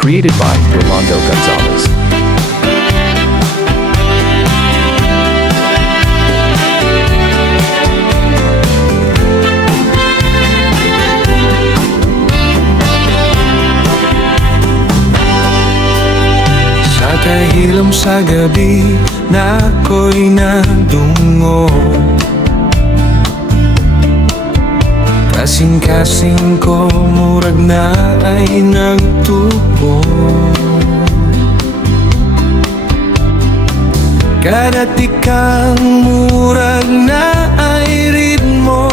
Created by Rolando Gonzalez. Sa kahilom sa gabi na ako'y nadungo, kasing-kasing ko murag na ay nagtubo. Kada tikang murag na ay ritmo,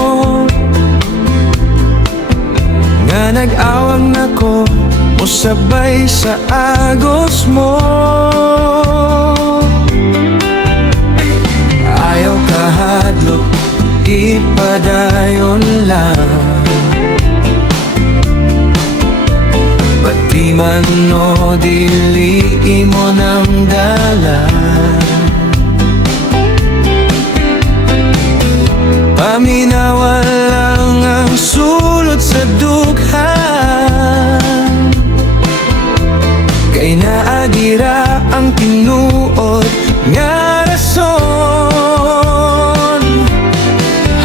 nga nag-awang nako usabay sa agos mo. Ayaw kahadlok, ipadayon lang, pati man no dili mo ng dala. Paminawa lang ang sulot sa dughan, kay naagira ang tinuod nga rason.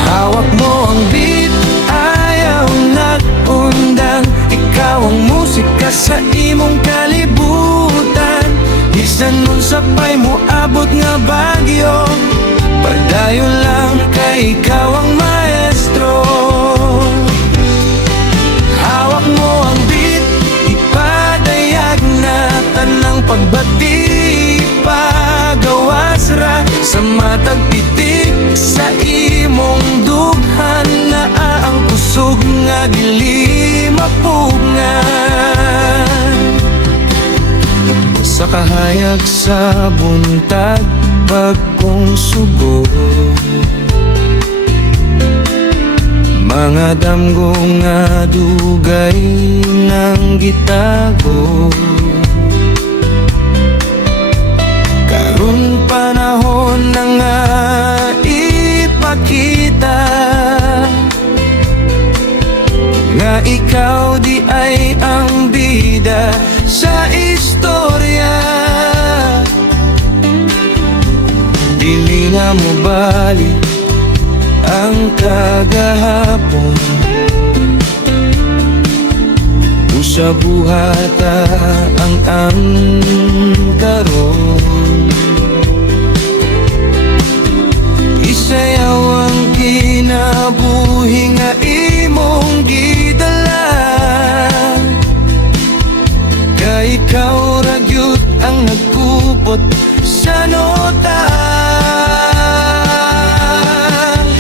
Hawak mo ang beat, ayaw nag-undang, ikaw ang musika sa imong kalibutan. Bisan nun sapay mo abot nga bagyo, padayon lang kay ikaw ang maestro. Hawak mo ang beat, ipadayag na tanang pagbati, pagawas ra sa matag pitik sa imong dughan na ang kusog nga dili mapungan. Sa kahayag sa buntag pagkong subo, mga damgo nga dugay ng gitago. Karon panahon na nga ipakita nga ikaw di ay ang bida sa istorya. Dili na mo balik ang kagahapon, usa buhata ang karon. Isayaw ang kinabuhi nga imong gidala, kay ikaw ragyot ang nagkupot sa nota.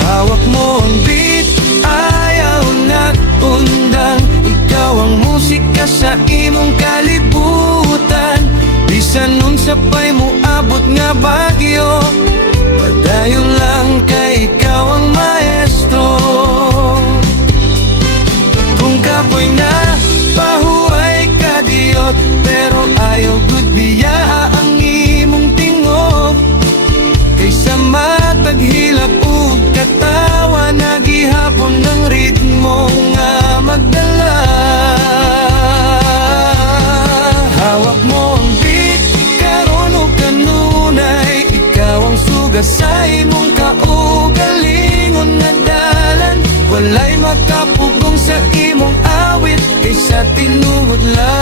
Hawak mo ang beat, ayaw nag-undang, ikaw ang musika sa imong kalibutan. Bisan nun sapay mo abot nga bagyo, padayon lang kay ikaw ang maestro. Kung kapoy na pahuay ka diyot, pero ayaw gud biya ang imong tingog, kaysa mataghilap ug katawa nagihapon ng ritmo nga magdala. Hawak mo ang beat, karon ug kanunay, ikaw ang suga sa imong kaugalingon nga dalan. Walay makapugong sa imong awit, kaysa tinuod lang